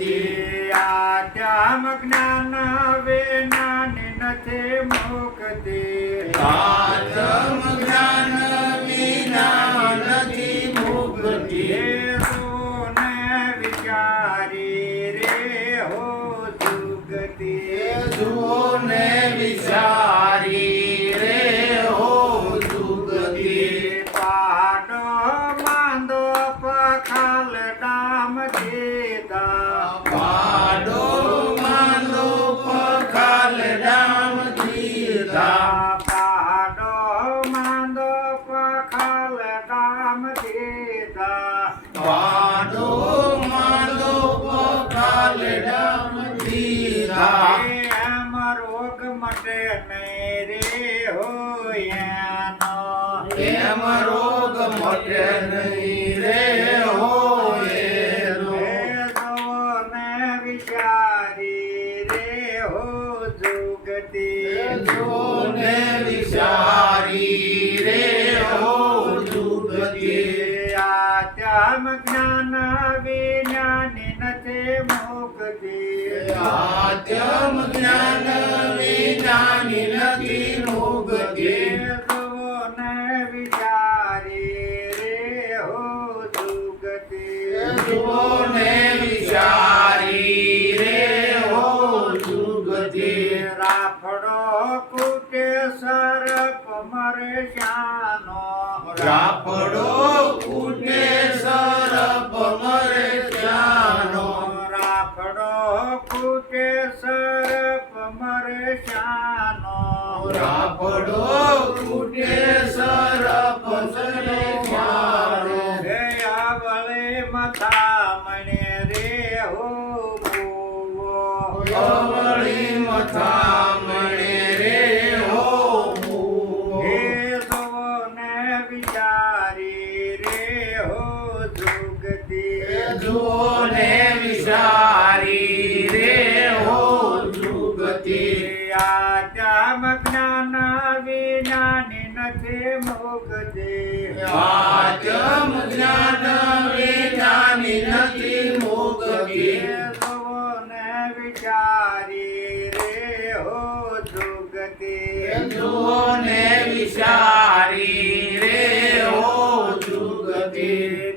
મુક્તિ આધ્યામ જ્ઞાન વિનાની નથી મુક્તિ આધ્યામ જ્ઞાન વિના નથી મુક્તિ સોને વિચારી રે હો સુગતિ જોને વિચારી રે હો સુગતિ પાડો માંદો પખાલ ડામ દીધા પાડો માંદો પખાલ ડામ દીધા પાડો માંદો પખાલ ડામ દીધા પાડો માંદો પખાલ ડામ દીધા એમ રોગ મટે નહીં રે હોયનો એમ રોગ મટે નહીં રે હો એનો ને વિચારી રે હો જુગતિ જોને વિચારી રે હો જુગતિ આધ્યામ જ્ઞાન વિજ્ઞાની નથી મુક્તિ આધ્યામ જ્ઞાન વિનાની નથી મુક્તિ ને વિચારી રે હો જુગતિ જોને વિચારી રે હો જુગતિ રાફડો કુટે સરપ મરે શાનો રાફડો કૂટે સરપ મરે જાનો રાફડો કુટે સરપ મરે શાનો રાફડો કૂટે સરપ મરે જાનો હે આવલે મથા મણે રે હો ભૂવો અવળી મથા મણે રે હો ભૂવો. હે જોને વિચારી રે હો જુગતિ જોને વિચારી રે હો જુગતિ આધ્યામ જ્ઞાન વિનાની નથી મુક્તિ આધ્યામ જ્ઞાન વિનાની નથી મુક્તિ જોને વિચારી રે હો જુગતિ જોને વિચારી રે હો જુગતિ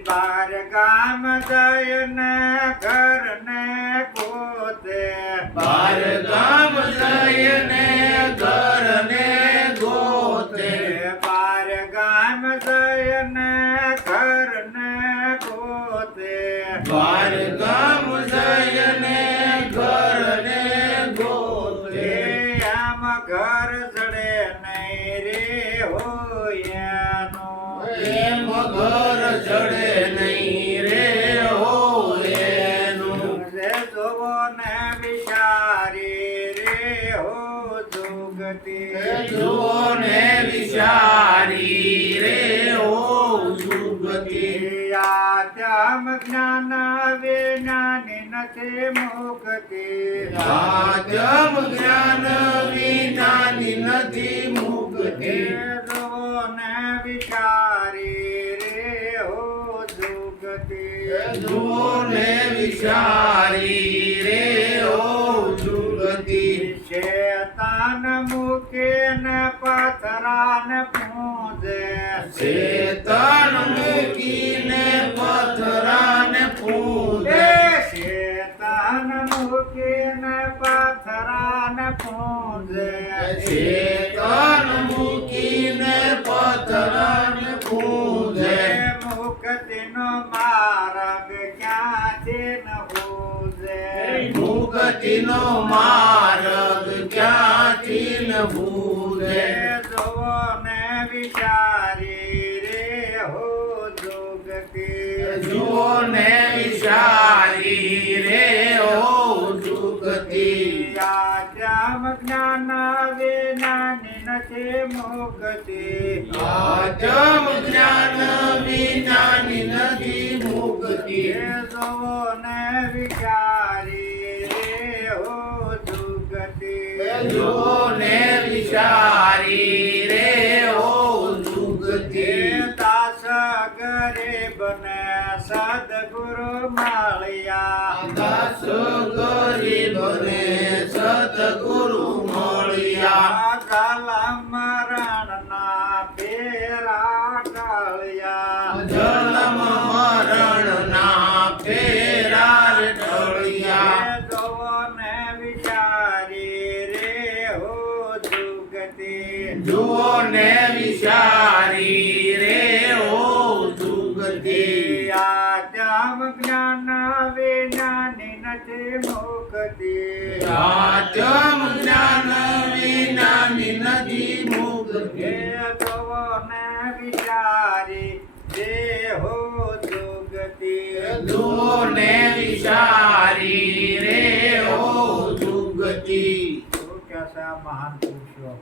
બાર ગામ જયને ઘરને ગોતે બાર ગામ જઈને ઘરને ગોતે બાર ગામ જયને ઘરને ગોતે બાર ગામ જઈને ઘરને ગોતે આમ ઘર જડે નહીં રે હોયનો એમ ઘર જડે નહીં રે હો એનું જોવો ને વિચારી રે હો જુગતિ જોને વિચારી રે હો જુગતિ આધ્યામ જ્ઞાન વિજ્ઞાની નથી મુક્તિ આધ્યામ જ્ઞાન વિનાની નથી મુક્તિ જોવો ને વિચારી રે હો જુગતિ જોને વિચારી રે હો જુગતિ શેતાન મૂકીને પથરાન પૂજે શેતાન મૂકીને પથરાને પૂજે શેતાન મૂકીને પથરાન પૂજે શેતાન મૂકીને પથરાને પૂજે મુક્તિનો માર્ગ ક્યાંથી ન પૂજે મુક્તિનો માર્ગ ક્યાંથી ન પૂજે જોવો ને વિચારી રે હો જુગતિ જોને વિચારી રે હો જુગતિ આધ્યામ જ્ઞાન વિનાની નથી મુક્તિ આધ્યામ જ્ઞાન વિનાની નથી મુક્તિ જોવો ને વિચારી રે હો જુગતિ જોને વિચારી રે હો જુગતિ દાસ ગરીબ ને સદગુરુ માળિયા દાસ રામ જ્ઞાન વિનાની નથી મુક્તિ રામ જ્ઞાન વિનાની નથી મુક્તિ હે જોવો ને વિચારી દેહો સુગતિ દોને વિચારી રે ઓ દુર્ગતિ શું કહે છે આ મહાન પુરુષો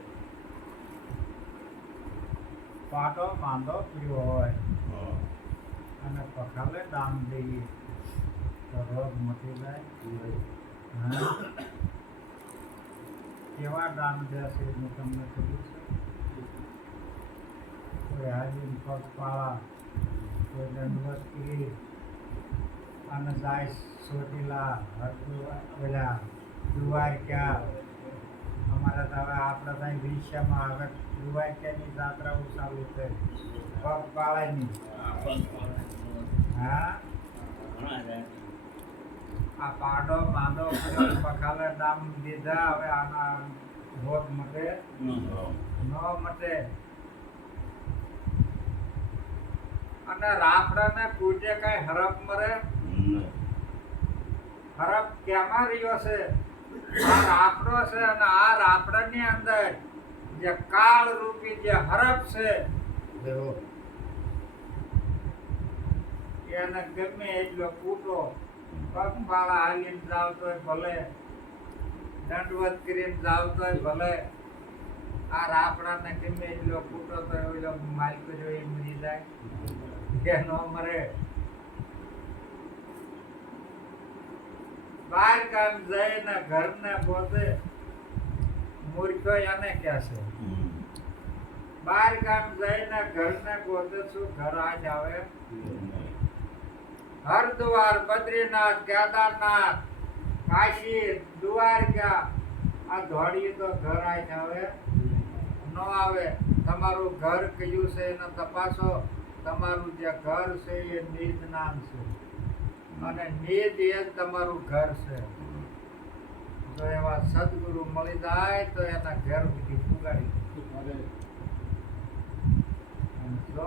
પાટો માંદો પીવો હોય અને પખાલે દાન દઈએ તો રોગ મટી જાય હા? કેવા દાન દેશે એનું તમને ખબર છે કોઈ હાજીને પગપાળા કોઈ દંડવત કરી અને જાય સોટીલા પેલા દુવાઈ ક્યાં અમારા તો હવે આપણે ત્યાં વિષયમાં હવે દુવાઈ ક્યાંની જાત્રાઓ ચાલુ છે પગપાળાની હા આ પાડો માંદો પખાલે દામ દીધા હવે આના રોગ મટે ન મટે અને રાફડાને પૂજે કઈ હરફ મરે હરફ કેમાં રહ્યો છે આ રાફડો છે અને આ રાફડાની અંદર જે કાળ રૂપી જે હરફ છે એને ગમે એટલો કૂટો પગપાળા હાલીને જાવ તોય ભલે દંડવત કરીને જાવ તોય ભલે આ રાફડાને ગમે એટલો કૂટો તો ઓલો માલિક જો એ મરી જાય કે ન મરે બહાર કામ જઈને ઘરને પોતે મૂર્ખો એને કહે છે બહાર કામ જઈને ઘરને પોતે શું ઘર આજ આવે હરદ્વાર બદ્રીનાથ કેદારનાથ કાશી દ્વારકા આ દોડીએ તો ઘર આજ આવે ન આવે તમારું ઘર કયું છે એને તપાસો તમારું જે ઘર છે એ નિજ નામ છે અને નિજ એ જ તમારું ઘર છે જો એવા સદગુરુ મળી જાય તો એના ઘર સુધી પુગાડી જો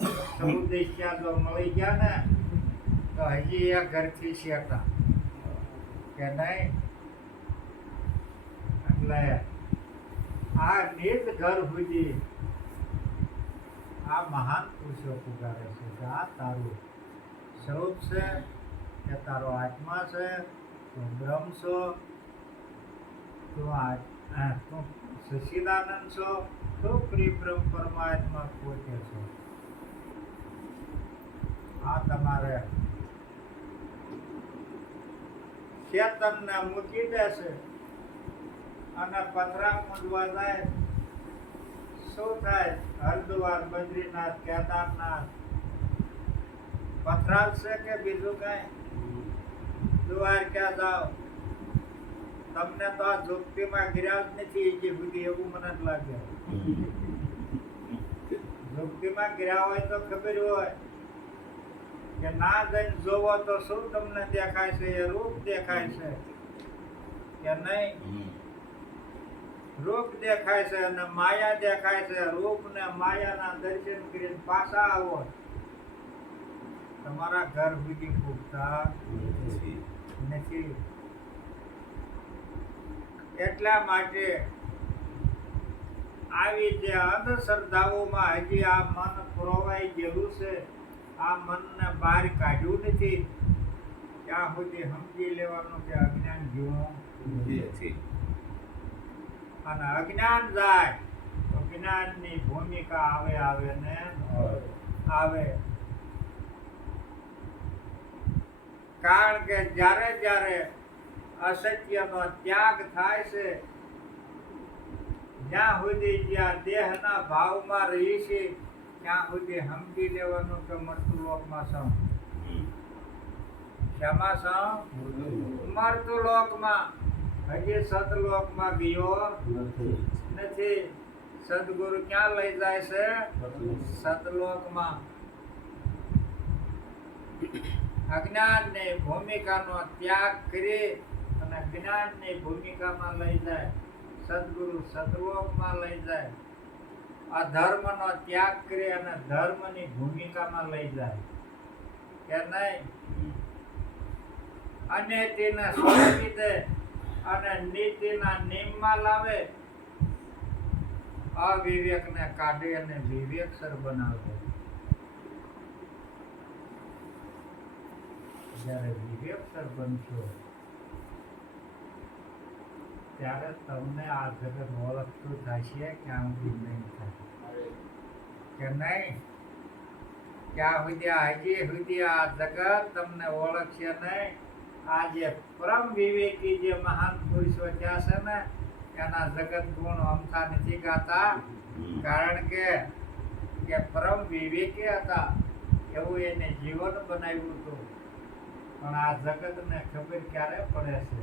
સૌદેશ્યા જો મળી ગયા ને તો હજી એ ઘરથી શેતા કે નહીં એટલે આ નિજ ઘર સુધી આ મહાન પુરુષો પુકારે છે કે આ તારું સ્વરૂપ છે કે તારો આત્મા છે તું બ્રહ્મ છો તું સચ્ચિદાનંદ છો તું પરિબ્રહ્મ પરમાત્મા પોતે છો આ તમારે ચેતનને મૂકી દેશે અને પથરા મૂંઝવા જાય શું થાય હરદ્વાર બદ્રીનાથ કેદારનાથ પથરાલ છે કે બીજું કઈ દ્વારકા જાઓ તમને તો આ ઝુંપડીમાં ગિરાજ નથી હજી સુધી એવું મને જ લાગે ઝુંપડીમાં ગિરા હોય તો ખબર હોય કે ના જઈને જોવો તો શું તમને દેખાય છે એ રૂપ દેખાય છે કે નહીં રૂપ દેખાય છે અને માયા દેખાય છે રૂપ ને માયાના દર્શન કરીને પાછા આવો તમારા ઘર સુધી પૂગતા નથી એટલા માટે આવી જે અંધશ્રદ્ધાઓમાં હજી આ મન પ્રોવાઈ ગયેલું છે આ મનને બહાર કાઢ્યું નથી ત્યાં સુધી સમજી લેવાનું કે અજ્ઞાન જીવો અને અજ્ઞાન જાય તો જ્ઞાનની ભૂમિકા આવે ને આવે કારણ કે જ્યારે જ્યારે અસત્યનો ત્યાગ થાય છે જ્યાં સુધી જ્યાં દેહના ભાવમાં રહી છે ત્યાં સુધી સમજી લેવાનું કે મૃત્યુ લોકમાં સૌ શેમાં સૌ મૃત્યુ લોકમાં હજી સતલોકમાં ગયો નથી સદગુરુ ક્યાં લઈ જાય છે સતલોકમાં અજ્ઞાનની ભૂમિકાનો ત્યાગ કરી અને જ્ઞાનની ભૂમિકામાં લઈ જાય સદગુરુ સતલોકમાં લઈ જાય અધર્મનો ત્યાગ કરી અને ધર્મની ભૂમિકામાં લઈ જાય કે નહીં? અને તેને સોંપી દે અને નીતિના નિયમમાં લાવે, અવિવેકને કાઢી અને વિવેકસર બનાવે. જ્યારે વિવેકસર બનશો ત્યારે તમને આ જગત ઓળખતું થશે કે આમ બી નહીં થાય કે નહીં? ક્યાં સુધી હજી સુધી આ જગત તમને ઓળખશે નહીં. આ જે પરમ વિવેકી જે મહાન પુરુષો થયા છે ને એના જગત ગુણ અમથા નથી ગાતા, કારણ કે પરમ વિવેકી હતા એવું એને જીવન બનાવ્યું હતું. પણ આ જગતને ખબર ક્યારે પડે છે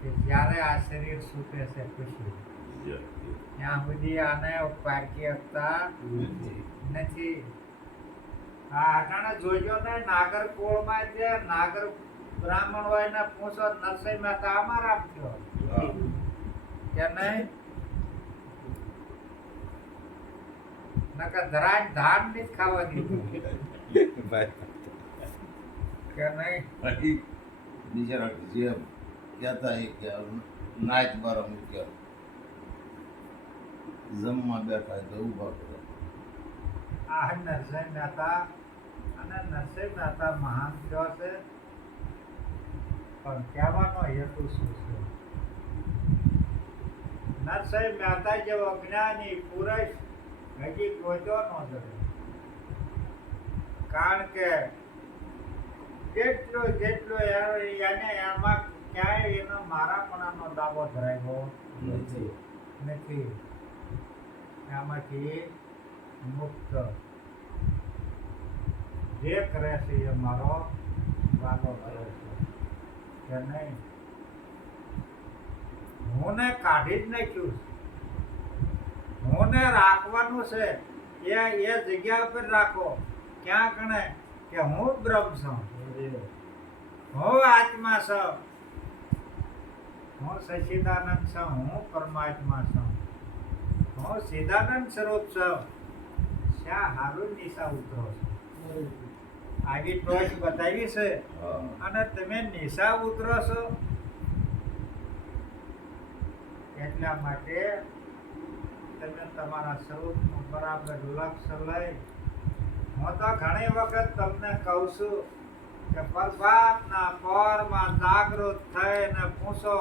કે જ્યારે આ શરીર છૂટે છે પછી, ત્યાં સુધી આને પારખી શકતા નથી. આ અટાણે જોજો ને નાગર કુળમાં જે નાગર બ્રાહ્મણ હોય ને પૂછો નરસિંહ મહેતા આમારામ થયો કે નહીં? નકર ધરાય ધાન ની જ ખાવા દીધું કે નહીં? બિચારા જે કહેતા એ કે નાચ બાર મૂક્યા, જમવા બેઠા તો ઉભા કરે. આ નરસિંહ મહેતા, અને નરસિંહ મહેતા મહાન થયો છે, પણ કહેવાનો હેતુ શું છે? નરસિંહ મહેતા જેવો જ્ઞાની પુરુષ હજી ગોત્યો ન જડે, કારણ કે જેટલો એને એમાં ક્યાંય એનો મારાપણાનો દાવો ધરાવ્યો નથી. એમાંથી મુક્ત જે કરે છે એ મારો વાલો કરે છે કે નહીં? હું ને કાઢી જ નાખ્યું છે, હું ને રાખવાનું છે. એ જગ્યા ઉપર રાખો ક્યાં ગણે કે હું બ્રહ્મ છું, હું આત્મા છું, હું સચ્ચિદાનંદ છું, હું પરમાત્મા છું, હું સિદ્ધાનંદ સ્વરૂપ છું. શા હારું નિશા ઉતરો છો? આવી ટોચ બતાવી છે અને તમે નિશા ઉતરો છો. એટલા માટે તમે તમારા સ્વરૂપનું બરાબર લક્ષ્ય લઈ, હું તો ઘણી વખત તમને કહું છું કે પ્રભાતના પરમાં જાગૃત થઈને પૂછો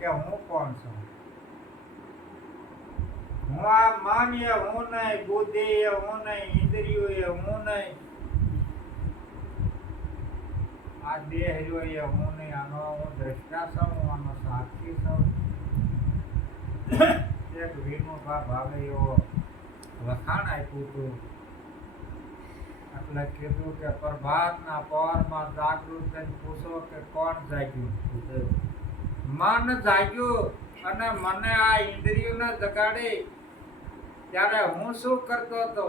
કે હું કોણ છું. હું આ મન એ હું નહીં, બુદ્ધિ એ હું નહીં, ઇન્દ્રિયો એ હું નહીં, આ દેહ રહ્યો એ હું નહીં. આનો હું દ્રષ્ટા છું, આનો સાક્ષી છું. એક વિનોબા ભાવે એવો લખાણ આપ્યું હતું, એટલે કીધું કે પ્રભાતના પરમાં જાગૃત થઈને પૂછો કે કોણ જાગ્યું? મન જાગ્યું અને મને આ ઇન્દ્રિયોને જગાડી ત્યારે હું શું કરતો હતો?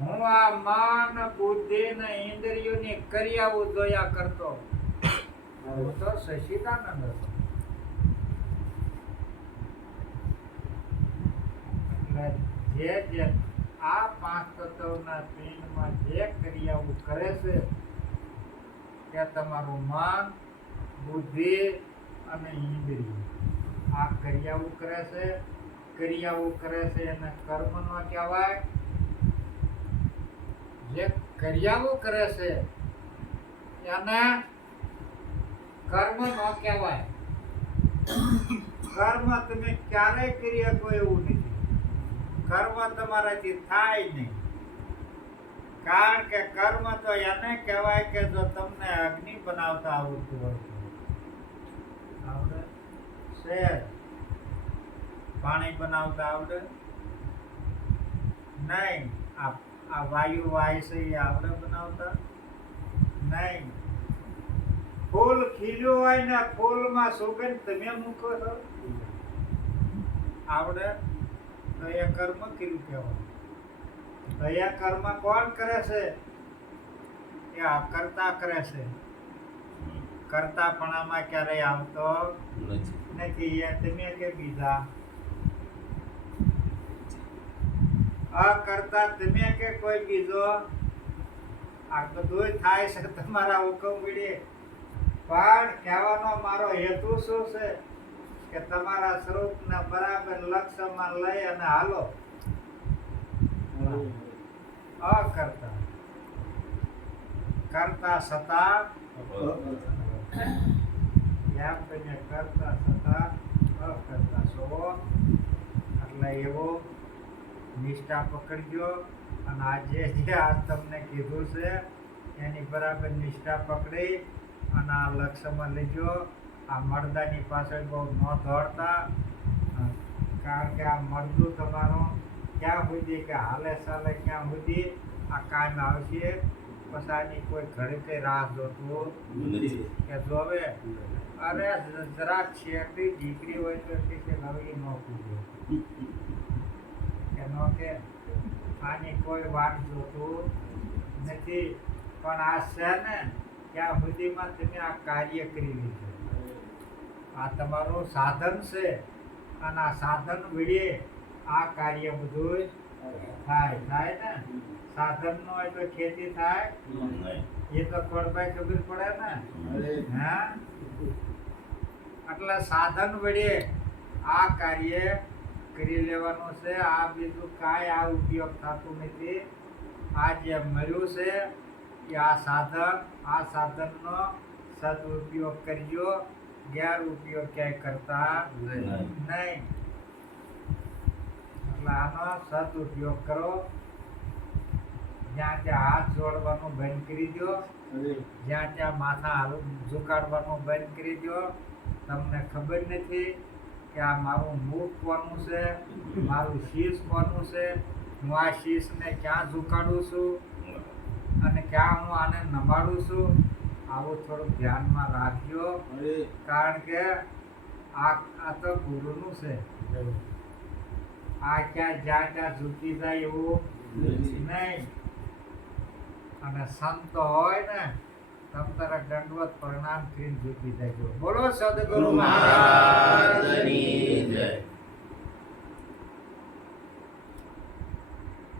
હું આ મન, બુદ્ધિ ને ઇન્દ્રિયોની ક્રિયાઓ જોયા કરતો. હું તો સચ્ચિદાનંદ હતો. એટલે જે આ પાંચ તત્વના પિંડમાં જે ક્રિયાઓ કરે છે કે તમારું મન, બુદ્ધિ અને ઇન્દ્રિય આ ક્રિયાઓ કરે છે એને કર્મ ન કહેવાય. જે ક્રિયાઓ કરે છે એને કર્મ ન કહેવાય. કર્મ તમે ક્યારેય કરી શકો એવું નથી. કર્મ તમારાથી થાય નહીં, કારણ કે કર્મ તો એને કહેવાય કે જો તમને અગ્નિ બનાવતા આવડતું હોય તો. આવડે છે? પાણી બનાવતા આવડે નહીં. આ વાયુ વાય છે એ આવડે બનાવતા નહીં. ફૂલ ખીલ્યું હોય ને ફૂલમાં સુગંધ તમે મૂકો છો, આવડે? તો એ કર્મ કર્યું કહેવાય. તો એ કર્મ કોણ કરે છે? એ કરતા કરે છે. કરતાપણામાં ક્યારેય આવતો નથી. એ તમે કે બીજા કરતા તમે કે કોઈ બીજો આ બધુંય થાય છે તમારા હુકમ વડે, પણ કહેવાનો મારો હેતુ શું છે કે તમારા સ્વરૂપને બરાબર લક્ષ્યમાં લઈ અને હાલો. અકર્તા કરતા છતાં એમ તમે કરતા છતાં અકર્તા છો, એટલે એવો નિષ્ઠા પકડજો. અને આજે જે આજ તમને કીધું છે એની બરાબર નિષ્ઠા પકડી અને આ લક્ષ્યમાં લેજો. આ મરદાની પાછળ બહુ ન દોડતા, કારણ કે આ મરદું તમારું ક્યાં સુધી કે હાલે ચાલે ક્યાં સુધી આ કામ આવશે. પછી આની કોઈ ઘડીકે રાહ જોતું કે જોવે. અરે જરાક છેકડી દીકરી હોય તો કે નવી ન પૂછે કે ન કે આની કોઈ વાત જોતું નથી. પણ આ છે ને ત્યાં સુધીમાં તમે આ કાર્ય કરી લીધું. આ તમારું સાધન છે અને આ સાધન વડે આ કાર્ય બધું થાય ને. સાધન નો હોય તો ખેતી થાય એ તો કોડભાઈ ખબર પડે ને. હા, એટલે સાધન વડે આ કાર્ય કરી લેવાનું છે. આ બીજું કાંઈ આ ઉપયોગ થતું નથી. આ જે મળ્યું છે એ આ સાધનનો સદુપયોગ કરજો, ગેરઉપયોગ ક્યાંય કરતા નહીં. એટલે આનો સદુપયોગ કરો. જ્યાં ત્યાં હાથ જોડવાનું બંધ કરી દો, જ્યાં ત્યાં માથા ઝુકાડવાનું બંધ કરી દો. તમને ખબર નથી કે આ મારું મુખ કોનું છે, મારું શીશ કોનું છે, હું આ શીશને ક્યાં ઝુકાડું છું અને ક્યાં હું આને નમાડું છું. આવું થોડુંક ધ્યાનમાં રાખજો, કારણ કે આ તો ગુરુનું છે. આ ક્યાં જ્યાં ત્યાં ઝૂકી જાય એવું નહીં. અને સંતો હોય ને તમ તારા દંડવત પ્રણામ કરીને ઝૂકી જાય. બોલો સદગુરુ મહારાજની જય.